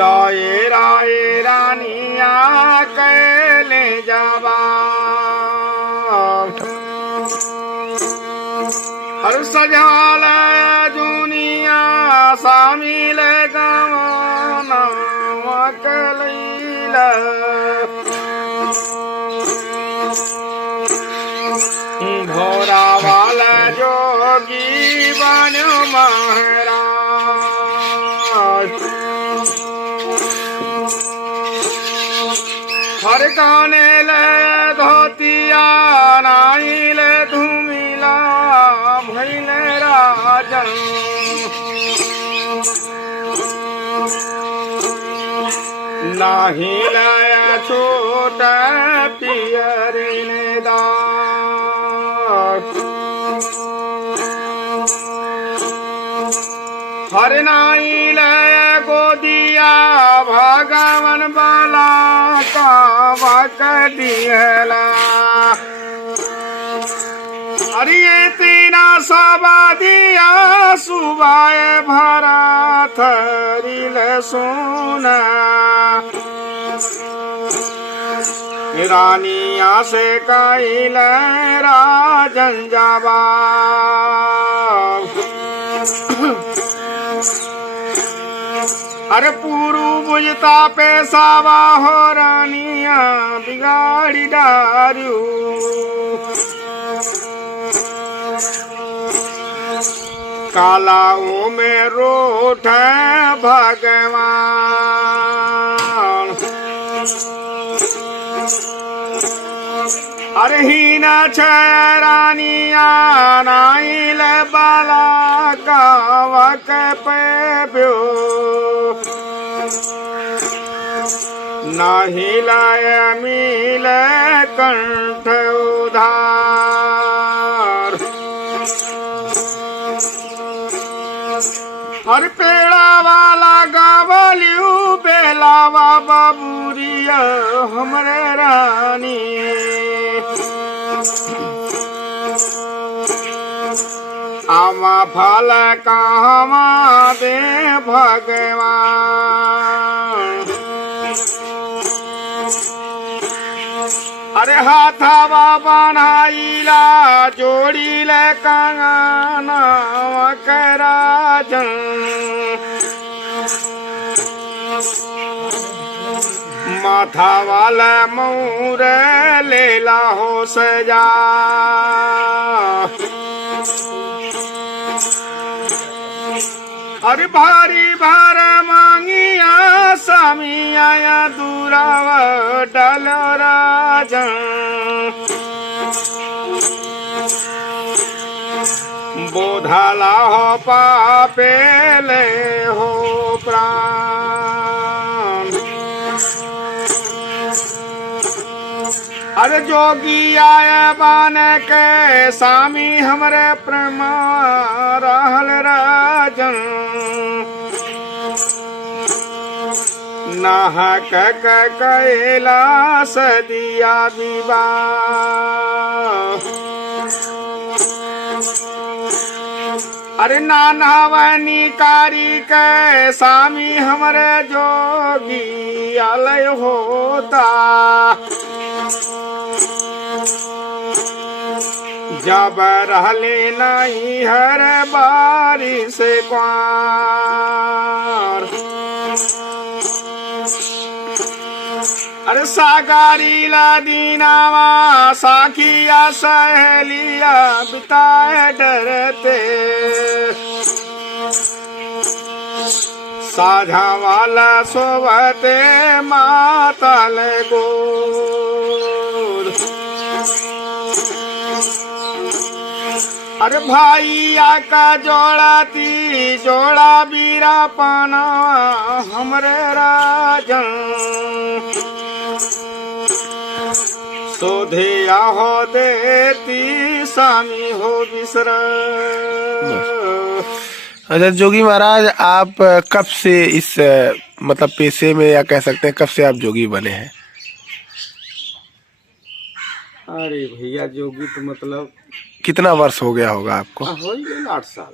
राय राय रानिया कैले जावा हर सजाल दुनिया शामिल गवाना कैला भोरा वाला जोगी बन महाराज हर काने ले धोतिया नाई ले धूमिला भैले राजन नाही ले छोट पियरी ने हर नाई ले गोदिया भगवन बाला का दियला अरे तीना सबा दिया सुबाए भरा थरिल सोना रानिया से कैल राजन जावा अरे पूरु बुझता पेशावा हो रानिया बिगाड़ी डारू कालाओ में रोठ भगवान अरे ही न रानिया नाइल बाला कावक पे ब्यो नाही लाय मिल कंठ उधार हर पेड़ा वाला गावलियू बेलावा बाबूरिया हमरे रानी आमा फल कहवा दे भगवान अरे हाथावा बनाईला जोड़ी ले कंगना कराजन माथा वाला मोर लेला हो सजा अरे भारी भार मांगिया स्वामी आया दूराव डाल राजन बोधाला हो पापे ले हो प्राण अरे जोगी आया बन के स्वामी हमरे प्रमा रहल राजन नाहक कैलाश दिया विवाह अरे नानावनी कारी के स्वामी हमरे जोगी आलय होता जब रहले नहीं हर बारी से क्वार अरे सागारी ला दीनावा साखिया सहेलिया बिताए डरते साझा वाला सोवते मातल गोर अरे भाईया का जोड़ाती जोड़ा बीरा पाना हमरे राजन सोधिया हो देती स्वामी हो बिसर। अच्छा जोगी महाराज, आप कब से इस मतलब पेशे में, या कह सकते हैं कब से आप जोगी बने हैं? अरे भैया जोगी तो मतलब कितना वर्ष हो गया होगा आपको? हो गया 8 साल।